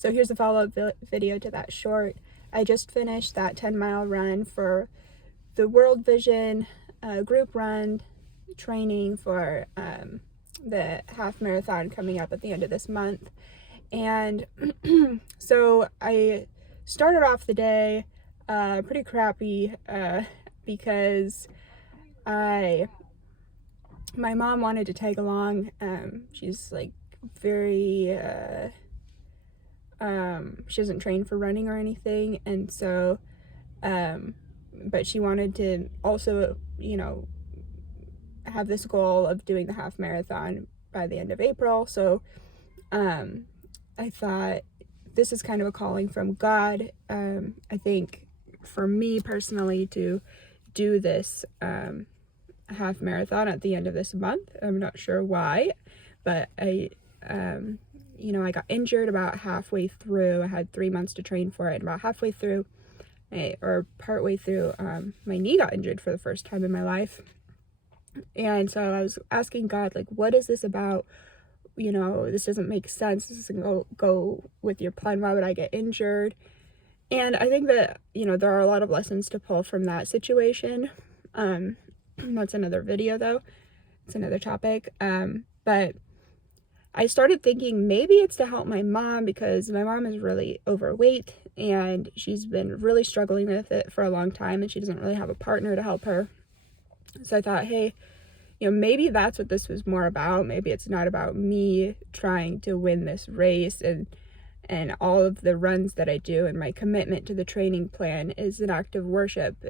So here's a follow-up video to that short. I just finished that 10-mile run for the World Vision group run training for the half marathon coming up at the end of this month. And so I started off the day pretty crappy because my mom wanted to tag along. She's like very she doesn't train for running or anything, and so but she wanted to also, you know, have this goal of doing the half marathon by the end of April. So I thought this is kind of a calling from God. I think for me personally to do this half marathon at the end of this month. I'm not sure why, but I got injured about halfway through. I had 3 months to train for it, and about halfway through, or partway through, my knee got injured for the first time in my life. And so I was asking God, like, what is this about? You know, this doesn't make sense. This doesn't go with your plan. Why would I get injured? And I think that, you know, there are a lot of lessons to pull from that situation. That's another video though. It's another topic. But I started thinking maybe it's to help my mom, because my mom is really overweight and she's been really struggling with it for a long time, and she doesn't really have a partner to help her. So I thought, hey, you know, maybe that's what this was more about. Maybe it's not about me trying to win this race, and all of the runs that I do and my commitment to the training plan is an act of worship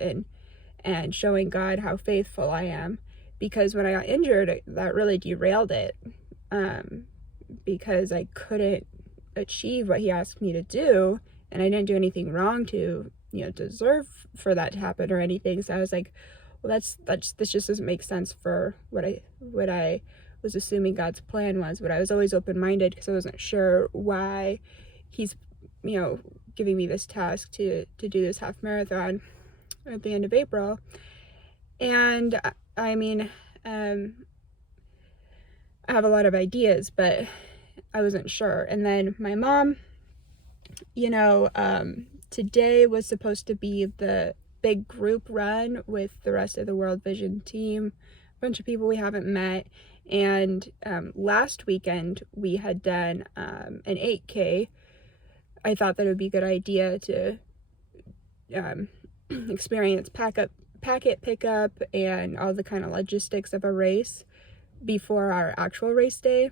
and showing God how faithful I am. Because when I got injured, that really derailed it, because I couldn't achieve what he asked me to do, and I didn't do anything wrong to, you know, deserve for that to happen or anything. So I was like, well, this just doesn't make sense for what I was assuming God's plan was. But I was always open-minded because I wasn't sure why he's, you know, giving me this task to do this half marathon at the end of April. And I mean, I have a lot of ideas, but I wasn't sure. And then my mom, you know, today was supposed to be the big group run with the rest of the World Vision team, a bunch of people we haven't met. And last weekend we had done an 8K. I thought that it would be a good idea to experience packet pickup and all the kind of logistics of a race before our actual race day.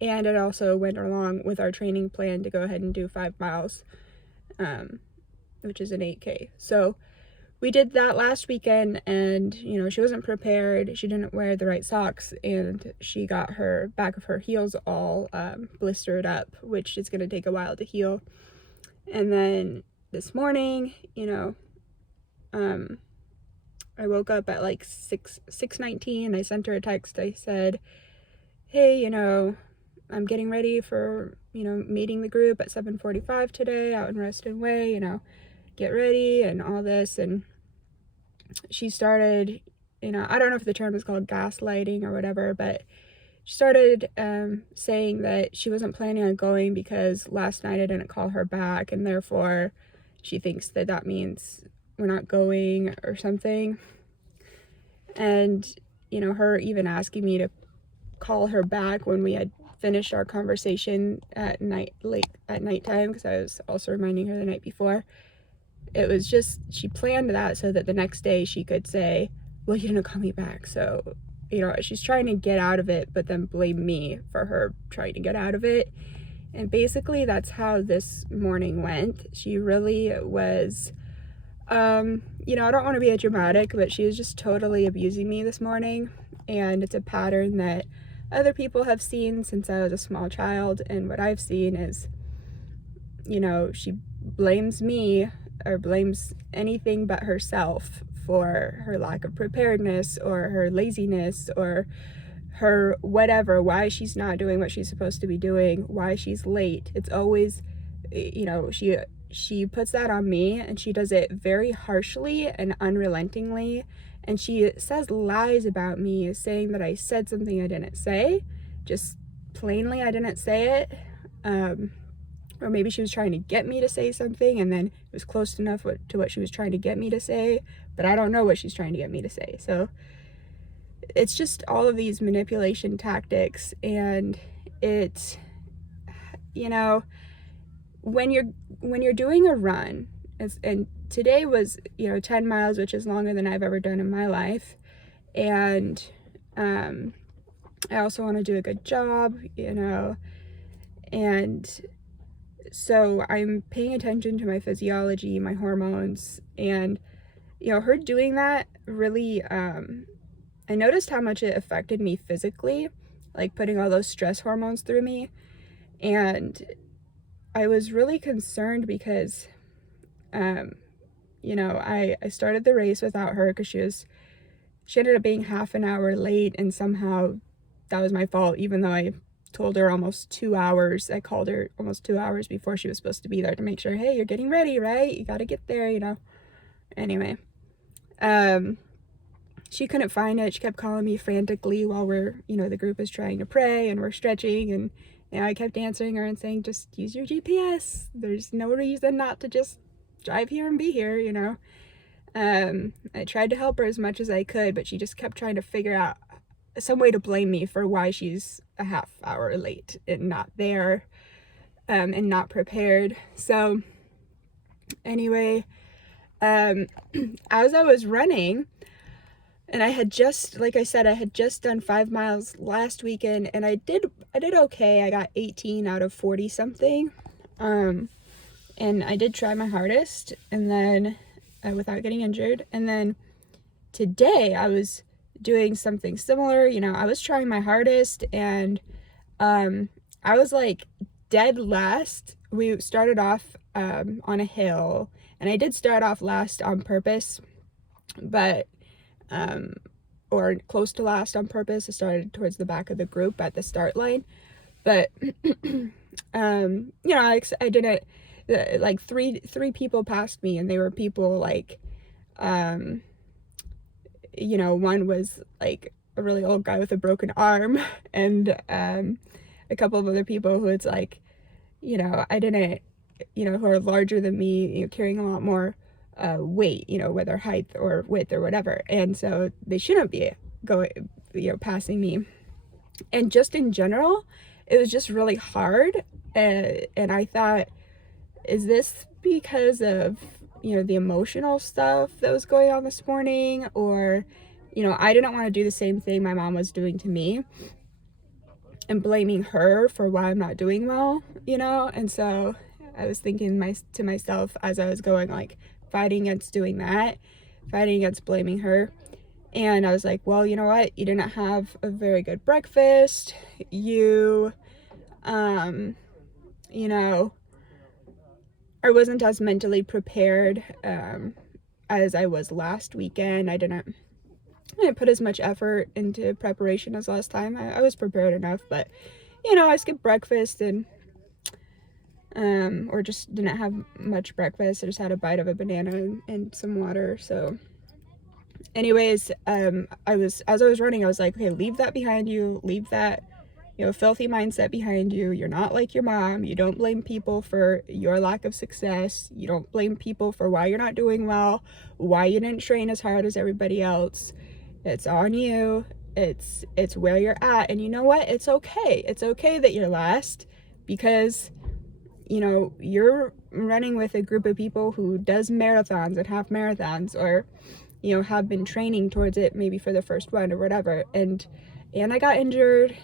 And it also went along with our training plan to go ahead and do 5 miles, which is an 8K. So we did that last weekend, and, you know, she wasn't prepared. She didn't wear the right socks, and she got her back of her heels all blistered up, which is going to take a while to heal. And then this morning, you know, I woke up at like 6:19. I sent her a text. I said, hey, you know, I'm getting ready for, you know, meeting the group at 7:45 today out in Reston Way, you know, get ready and all this. And she started, you know, I don't know if the term is called gaslighting or whatever, but she started saying that she wasn't planning on going because last night I didn't call her back, and therefore she thinks that that means we're not going or something. And, you know, her even asking me to call her back when we had finished our conversation at nighttime, because I was also reminding her the night before. It was just, she planned that so that the next day she could say, well, you didn't call me back. So, you know, she's trying to get out of it, but then blame me for her trying to get out of it. And basically that's how this morning went. She really was, you know, I don't want to be a dramatic, but she was just totally abusing me this morning. And it's a pattern that other people have seen since I was a small child. And what I've seen is, you know, she blames me or blames anything but herself for her lack of preparedness or her laziness or her whatever, why she's not doing what she's supposed to be doing, why she's late. It's always, you know, she puts that on me, and she does it very harshly and unrelentingly. And she says lies about me, saying that I said something I didn't say, just plainly I didn't say it. or maybe she was trying to get me to say something and then it was close enough to what she was trying to get me to say, but I don't know what she's trying to get me to say. So it's just all of these manipulation tactics, and it's, you know, when you're doing a run, and today was, 10 miles, which is longer than I've ever done in my life, and I also want to do a good job, and so I'm paying attention to my physiology, my hormones, and her doing that really, I noticed how much it affected me physically, like putting all those stress hormones through me. And I was really concerned because, I started the race without her because she ended up being half an hour late, and somehow that was my fault, even though I told her almost 2 hours. I called her almost 2 hours before she was supposed to be there to make sure, hey, you're getting ready, right? You got to get there, Anyway, she couldn't find it. She kept calling me frantically while the group is trying to pray and we're stretching, and I kept answering her and saying, just use your GPS. There's no reason not to just drive here and be here, I tried to help her as much as I could, but she just kept trying to figure out some way to blame me for why she's a half hour late and not there, and not prepared. So anyway, as I was running, and I had just, like I said, I had just done 5 miles last weekend, and I did okay. I got 18 out of 40 something, and I did try my hardest, and then without getting injured. And then today I was doing something similar. I was trying my hardest, and I was like dead last. We started off on a hill, and I did start off last on purpose, but or close to last on purpose. I started towards the back of the group at the start line, but I didn't, like three people passed me, and they were people like, one was like a really old guy with a broken arm, and a couple of other people who it's like, I didn't, who are larger than me, carrying a lot more weight, whether height or width or whatever, and so they shouldn't be going, passing me. And just in general, it was just really hard, and I thought, is this because of the emotional stuff that was going on this morning, or I didn't want to do the same thing my mom was doing to me and blaming her for why I'm not doing well, and so I was thinking to myself as I was going, like, fighting against doing that, fighting against blaming her. And I was like, well, you know what? You didn't have a very good breakfast. I wasn't as mentally prepared as I was last weekend. I didn't put as much effort into preparation as last time. I was prepared enough, but, I skipped breakfast and or just didn't have much breakfast. I just had a bite of a banana and some water. So anyways, as I was running, I was like, okay, leave that behind you, leave that, filthy mindset behind you. You're not like your mom. You don't blame people for your lack of success. You don't blame people for why you're not doing well, why you didn't train as hard as everybody else. It's on you. It's where you're at. And you know what? It's okay. It's okay that you're last, because you're running with a group of people who does marathons and half marathons, or, have been training towards it maybe for the first one or whatever. And I got injured.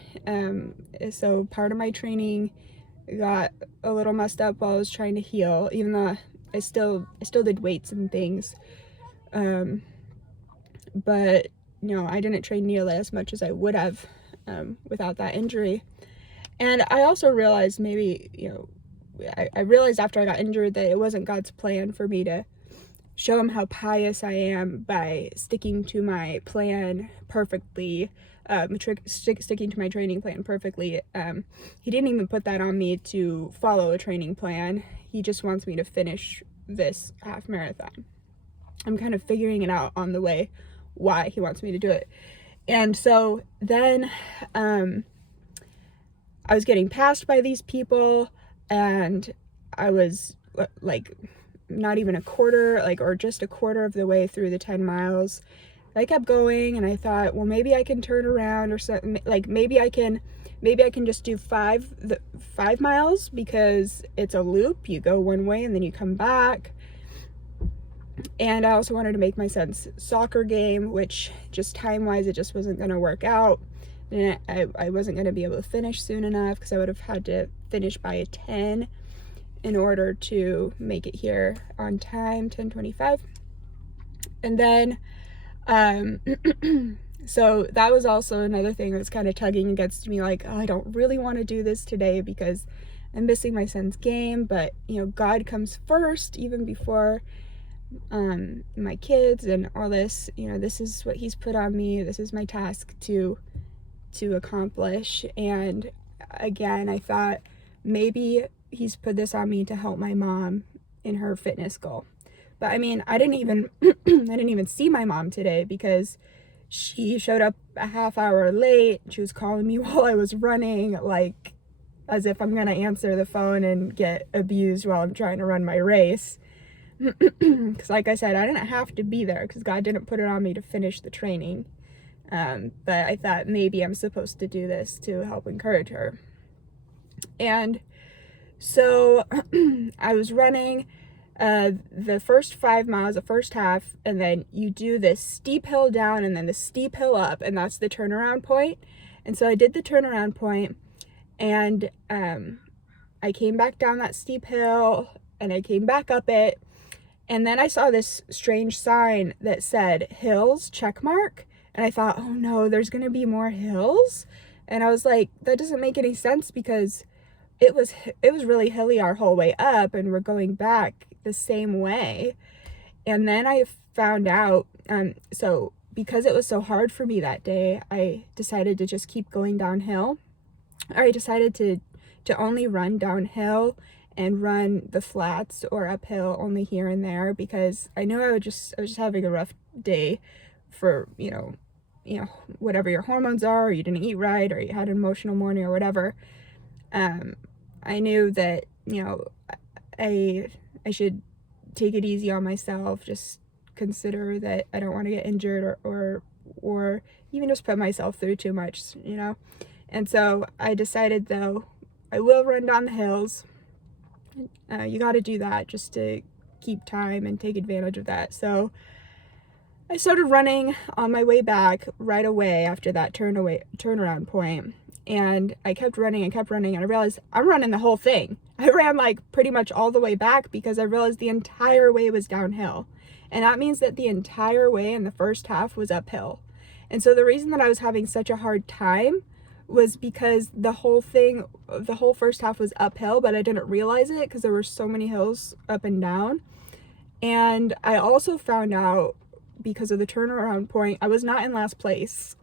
So part of my training got a little messed up while I was trying to heal, even though I still did weights and things. But, I didn't train nearly as much as I would have, without that injury. And I also realized maybe, I realized after I got injured that it wasn't God's plan for me to show him how pious I am by sticking to my plan perfectly, sticking to my training plan perfectly. He didn't even put that on me to follow a training plan. He just wants me to finish this half marathon. I'm kind of figuring it out on the way why he wants me to do it. And so then I was getting passed by these people, and I was like not even a quarter, like, or just a quarter of the way through the 10 miles. I kept going, and I thought, well, maybe I can turn around or something. Like, maybe I can just do 5 miles, because it's a loop. You go one way and then you come back. And I also wanted to make my son's soccer game, which just time-wise, it just wasn't going to work out. And I wasn't going to be able to finish soon enough, because I would have had to finish by a 10 in order to make it here on time, 10:25. And then, so that was also another thing that was kind of tugging against me, like, oh, I don't really want to do this today because I'm missing my son's game. But, you know, God comes first, even before my kids and all this. You know, this is what he's put on me. This is my task to accomplish. And again, I thought maybe he's put this on me to help my mom in her fitness goal. But I mean, I didn't even see my mom today, because she showed up a half hour late. She was calling me while I was running, like as if I'm gonna answer the phone and get abused while I'm trying to run my race. Because like I said, I didn't have to be there, because God didn't put it on me to finish the training. But I thought maybe I'm supposed to do this to help encourage her. And so I was running the first 5 miles, the first half, and then you do this steep hill down and then the steep hill up, and that's the turnaround point. And so I did the turnaround point, and I came back down that steep hill, and I came back up it, and then I saw this strange sign that said hills check mark, and I thought, oh no, there's gonna be more hills. And I was like, that doesn't make any sense, because it was really hilly our whole way up, and we're going back the same way. And then I found out, so because it was so hard for me that day, I decided to just keep going downhill. Or I decided to only run downhill and run the flats or uphill only here and there, because I knew I was just having a rough day for, you know, whatever your hormones are, or you didn't eat right, or you had an emotional morning, or whatever. I knew that, you know, I should take it easy on myself, just consider that I don't want to get injured, or even just put myself through too much, you know. And so I decided, though, I will run down the hills. You got to do that just to keep time and take advantage of that. So I started running on my way back right away after that turnaround point. And I kept running, and I realized I'm running the whole thing. I ran like pretty much all the way back, because I realized the entire way was downhill. And that means that the entire way in the first half was uphill. And so the reason that I was having such a hard time was because the whole first half was uphill, but I didn't realize it because there were so many hills up and down. And I also found out, because of the turnaround point, I was not in last place.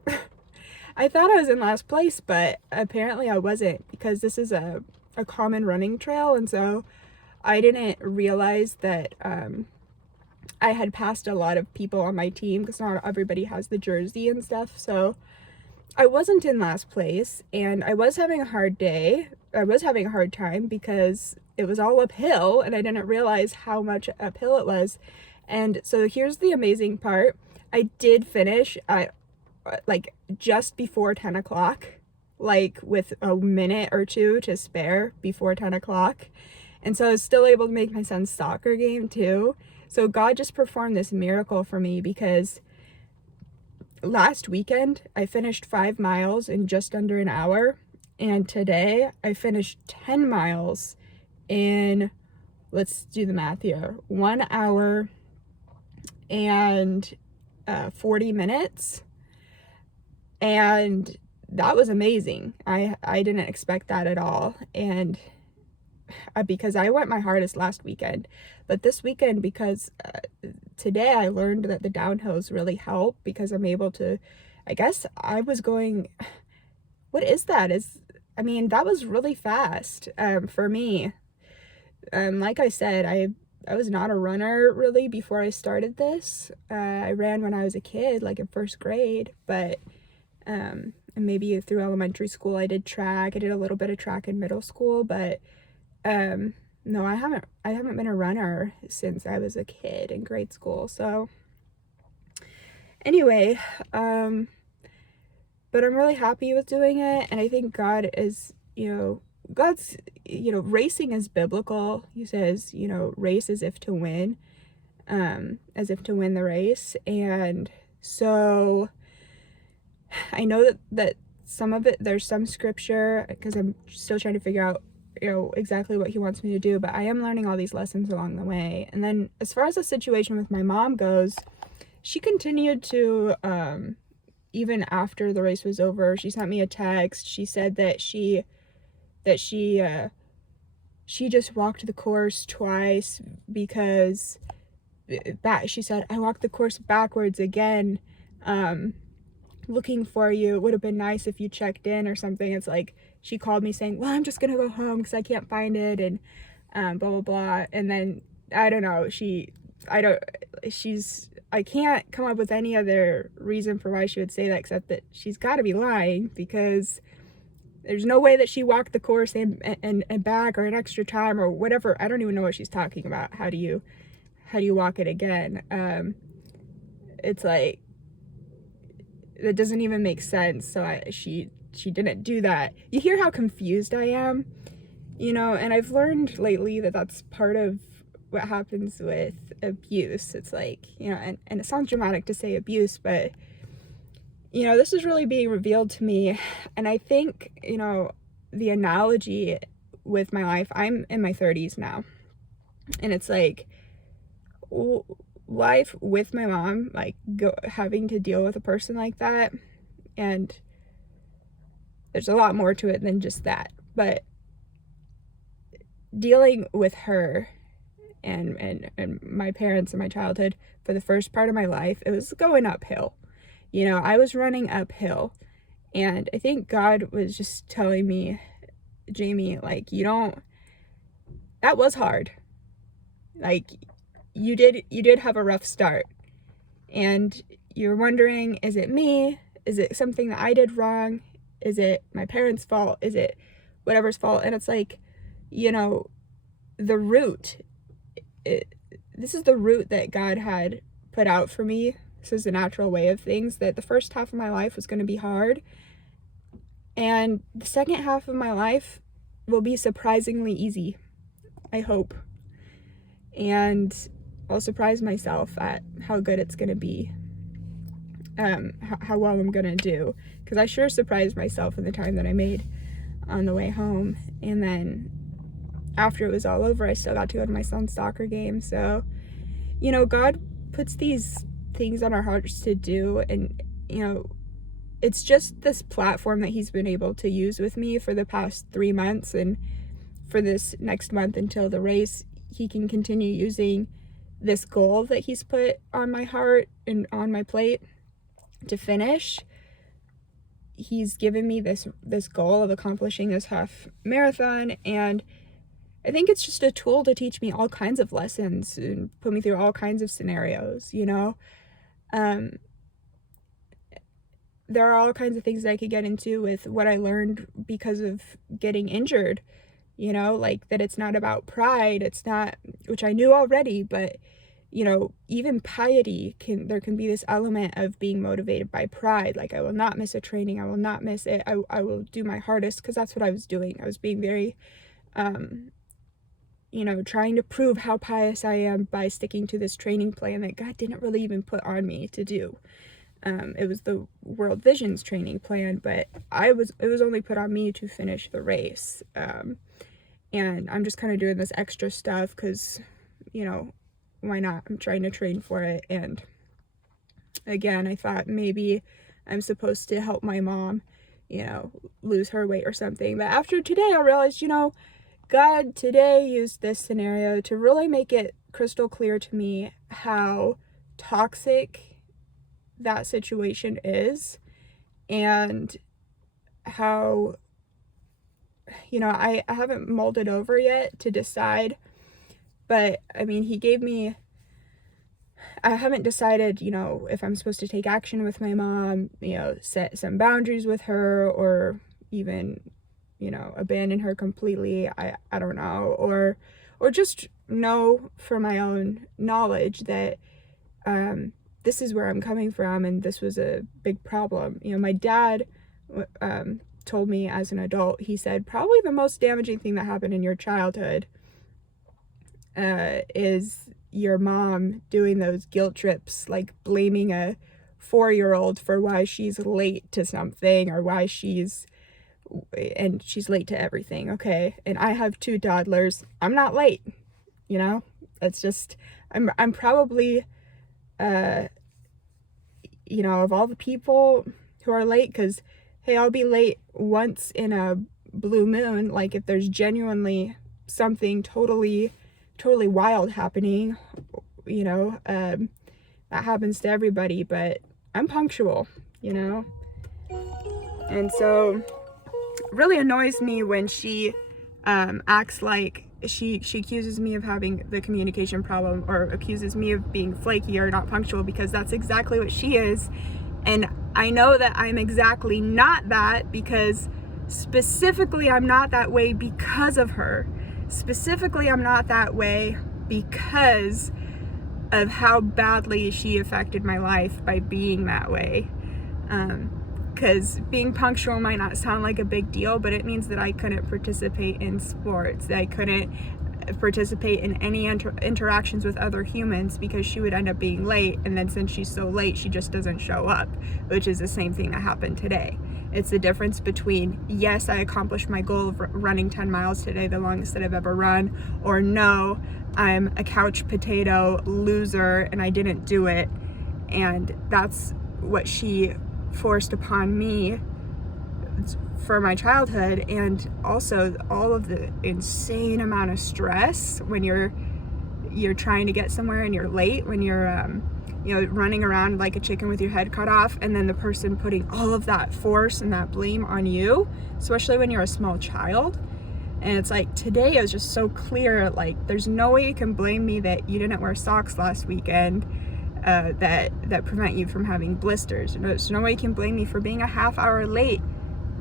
I thought I was in last place, but apparently I wasn't, because this is a common running trail. And so I didn't realize that I had passed a lot of people on my team, because not everybody has the jersey and stuff. So I wasn't in last place, and I was having a hard day. I was having a hard time because it was all uphill, and I didn't realize how much uphill it was. And so here's the amazing part. I did finish at like just before 10 o'clock, like with a minute or two to spare before 10 o'clock. And so I was still able to make my son's soccer game too. So God just performed this miracle for me, because last weekend I finished 5 miles in just under an hour. And today I finished 10 miles in, let's do the math here, 1 hour and 40 minutes. And that was amazing. I didn't expect that at all. And because I went my hardest last weekend, but this weekend, because today I learned that the downhills really help, because I'm able to, I guess I was going, what is that? I mean, that was really fast for me. Like I said, I was not a runner really before I started this. I ran when I was a kid, like in first grade, but and maybe through elementary school I did track. I did a little bit of track in middle school, but No, I haven't been a runner since I was a kid in grade school. So anyway, but I'm really happy with doing it, and I think God is, God's, racing is biblical. He says, race as if to win the race. And so I know that some of it, there's some scripture, because I'm still trying to figure out, exactly what he wants me to do, but I am learning all these lessons along the way. And then as far as the situation with my mom goes, she continued to, even after the race was over, she sent me a text. She said that she just walked the course twice because she said, I walked the course backwards again, looking for you. It would have been nice if you checked in or something. It's like she called me saying, well, I'm just gonna go home because I can't find it, and blah blah blah. And then I don't know, I can't come up with any other reason for why she would say that except that she's got to be lying, because there's no way that she walked the course and back, or an extra time or whatever. I don't even know what she's talking about. How do you walk it again? It's like, that doesn't even make sense. So she didn't do that. You hear how confused I am, and I've learned lately that that's part of what happens with abuse. It's like, and it sounds dramatic to say abuse, but this is really being revealed to me. And I think, the analogy with my life, I'm in my 30s now, and it's like life with my mom, like having to deal with a person like that, and there's a lot more to it than just that, but dealing with her and my parents in my childhood for the first part of my life, it was going uphill. I was running uphill, and I think God was just telling me, Jamie, like, that was hard. Like, you did have a rough start, and you're wondering, is it me? Is it something that I did wrong? Is it my parents' fault? Is it whatever's fault? And it's like, the root, this is the root that God had put out for me. This is the natural way of things, that the first half of my life was going to be hard, and the second half of my life will be surprisingly easy, I hope. And I'll surprise myself at how good it's going to be, how well I'm going to do, because I sure surprised myself in the time that I made on the way home. And then after it was all over, I still got to go to my son's soccer game. So, God puts these things on our hearts to do, and, it's just this platform that he's been able to use with me for the past 3 months, and for this next month until the race, he can continue using this goal that he's put on my heart and on my plate to finish. He's given me this goal of accomplishing this half marathon, and I think it's just a tool to teach me all kinds of lessons and put me through all kinds of scenarios. There are all kinds of things that I could get into with what I learned because of getting injured, like that it's not about pride. It's not, which I knew already, but even piety there can be this element of being motivated by pride. Like, I will not miss a training. I will not miss it. I will do my hardest, because that's what I was doing. I was being very, trying to prove how pious I am by sticking to this training plan that God didn't really even put on me to do. It was the World Vision's training plan, but it was only put on me to finish the race. And I'm just kind of doing this extra stuff because, why not? I'm trying to train for it. And again, I thought maybe I'm supposed to help my mom, lose her weight or something. But after today, I realized, God today used this scenario to really make it crystal clear to me how toxic that situation is, and how, I haven't mulled over yet to decide, but I mean, I haven't decided, if I'm supposed to take action with my mom, set some boundaries with her, or even, abandon her completely. I don't know, or just know for my own knowledge that this is where I'm coming from, and this was a big problem. You know, my dad told me as an adult, he said, probably the most damaging thing that happened in your childhood is your mom doing those guilt trips, like blaming a 4-year-old for why she's late to something, or why she's late to everything. Okay, and I have 2 toddlers. I'm not late, you know. It's just I'm probably you know, of all the people who are late, because hey, I'll be late once in a blue moon, like if there's genuinely something totally wild happening, you know, that happens to everybody, but I'm punctual, you know. And so it really annoys me when she acts like she accuses me of having the communication problem, or accuses me of being flaky or not punctual, because that's exactly what she is. And I know that I'm exactly not that, because specifically I'm not that way because of her. Specifically, I'm not that way because of how badly she affected my life by being that way. Because being punctual might not sound like a big deal, but it means that I couldn't participate in sports, that I couldn't participate in any interactions with other humans, because she would end up being late, and then since she's so late, she just doesn't show up, which is the same thing that happened today. It's the difference between, yes, I accomplished my goal of running 10 miles today, the longest that I've ever run, or no, I'm a couch potato loser and I didn't do it. And that's what she forced upon me for my childhood. And also all of the insane amount of stress when you're trying to get somewhere and you're late, when you're you know, running around like a chicken with your head cut off, and then the person putting all of that force and that blame on you, especially when you're a small child. And it's like, today it was just so clear, like, there's no way you can blame me that you didn't wear socks last weekend that prevent you from having blisters. There's no way you can blame me for being a half hour late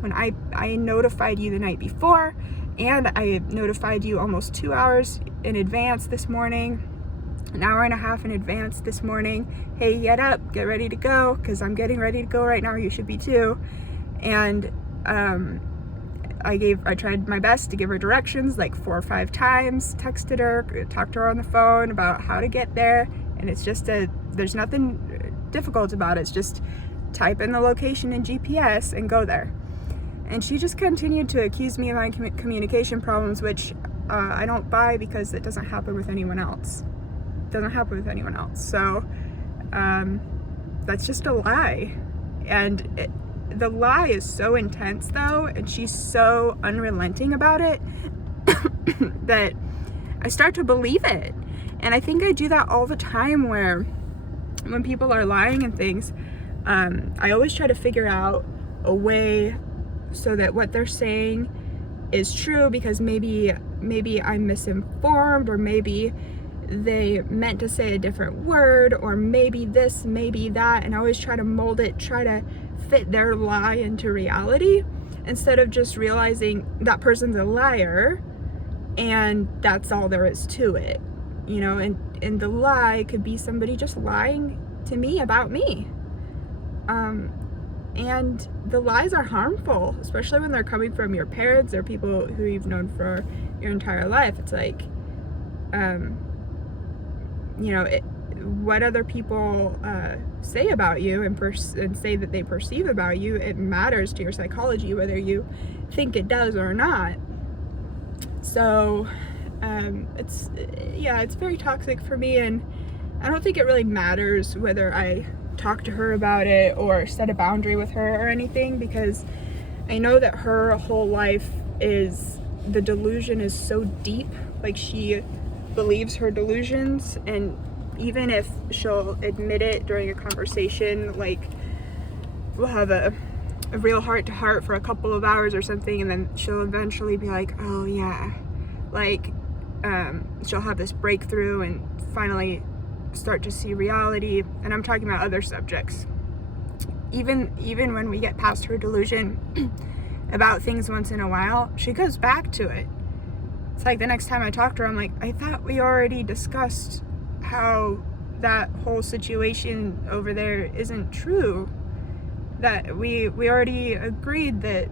when I notified you the night before, and I notified you almost 2 hours in advance this morning, an hour and a half in advance this morning. Hey, get up, get ready to go, because I'm getting ready to go right now. You should be too. And I tried my best to give her directions like 4 or 5 times, texted her, talked to her on the phone about how to get there. And it's just there's nothing difficult about it. It's just type in the location in GPS and go there. And she just continued to accuse me of my communication problems, which I don't buy, because it doesn't happen with anyone else. It doesn't happen with anyone else. So that's just a lie. And the lie is so intense though, and she's so unrelenting about it that I start to believe it. And I think I do that all the time, where when people are lying and things, I always try to figure out a way so that what they're saying is true, because maybe I'm misinformed, or maybe they meant to say a different word, or maybe this, maybe that. And I always try to mold it, try to fit their lie into reality, instead of just realizing that person's a liar and that's all there is to it, you know. And the lie could be somebody just lying to me about me. And the lies are harmful, especially when they're coming from your parents or people who you've known for your entire life. It's like, you know, what other people say about you and say that they perceive about you, it matters to your psychology, whether you think it does or not. So it's very toxic for me, and I don't think it really matters whether I talk to her about it or set a boundary with her or anything, because I know that her whole life is, the delusion is so deep, like she believes her delusions. And even if she'll admit it during a conversation, like we'll have a real heart-to-heart for a couple of hours or something, and then she'll eventually be like, oh yeah, like she'll have this breakthrough and finally start to see reality. And I'm talking about other subjects. Even when we get past her delusion about things once in a while, she goes back to it. it's like the next time I talk to her, I'm like, I thought we already discussed how that whole situation over there isn't true. That we already agreed that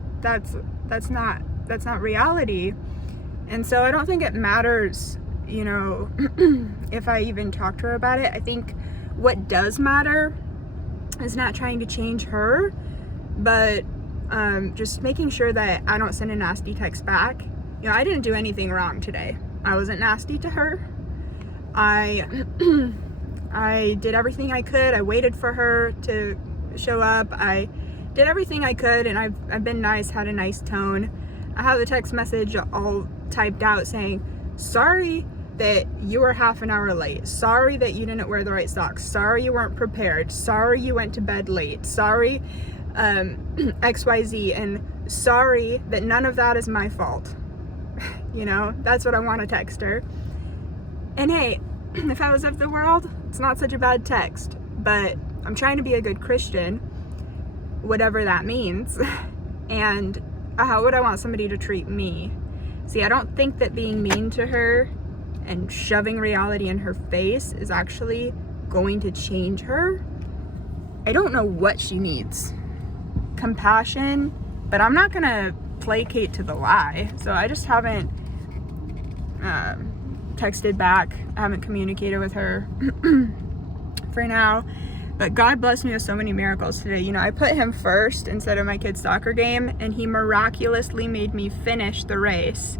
that's not reality. And so I don't think it matters, you know, if I even talk to her about it. I think what does matter is not trying to change her, but just making sure that I don't send a nasty text back. You know, I didn't do anything wrong today. I wasn't nasty to her. I did everything I could. I waited for her to show up. I did everything I could, and I've been nice, had a nice tone. I have the text message all typed out saying, sorry that you were half an hour late. Sorry that you didn't wear the right socks. Sorry you weren't prepared. Sorry you went to bed late. Sorry XYZ, and sorry that none of that is my fault. You know, that's what I want to text her. And hey, if I was of the world, it's not such a bad text, but I'm trying to be a good Christian, whatever that means. And how would I want somebody to treat me? See, I don't think that being mean to her and shoving reality in her face is actually going to change her. I don't know what she needs. Compassion, but I'm not gonna placate to the lie. So I just haven't texted back. I haven't communicated with her for now. But God blessed me with so many miracles today. You know, I put him first instead of my kid's soccer game, and he miraculously made me finish the race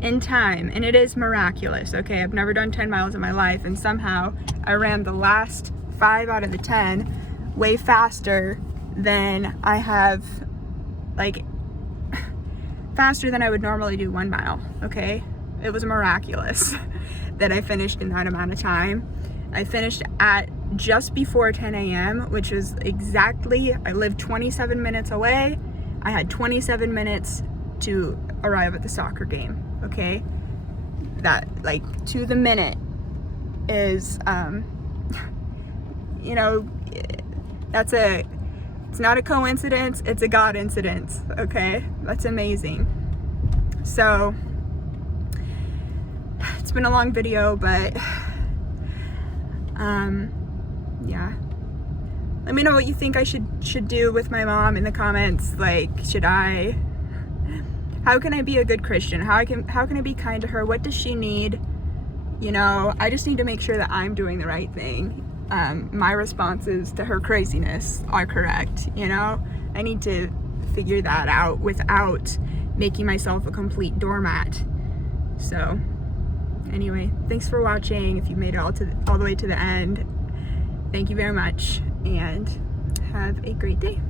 in time. And it is miraculous, okay? I've never done 10 miles in my life, and somehow I ran the last 5 out of the 10 way faster than I have, like, faster than I would normally do 1 mile, okay? It was miraculous that I finished in that amount of time. I finished at just before 10 a.m., which was exactly, I lived 27 minutes away. I had 27 minutes to arrive at the soccer game, okay? That, like, to the minute is, you know, it's not a coincidence, it's a God incidence, okay? That's amazing. So, it's been a long video, but, yeah. Let me know what you think I should do with my mom in the comments. Like, how can I be a good Christian? How can I be kind to her? What does she need? You know, I just need to make sure that I'm doing the right thing. My responses to her craziness are correct, you know? I need to figure that out without making myself a complete doormat. So, anyway, thanks for watching. If you made it all the way to the end, thank you very much, and have a great day.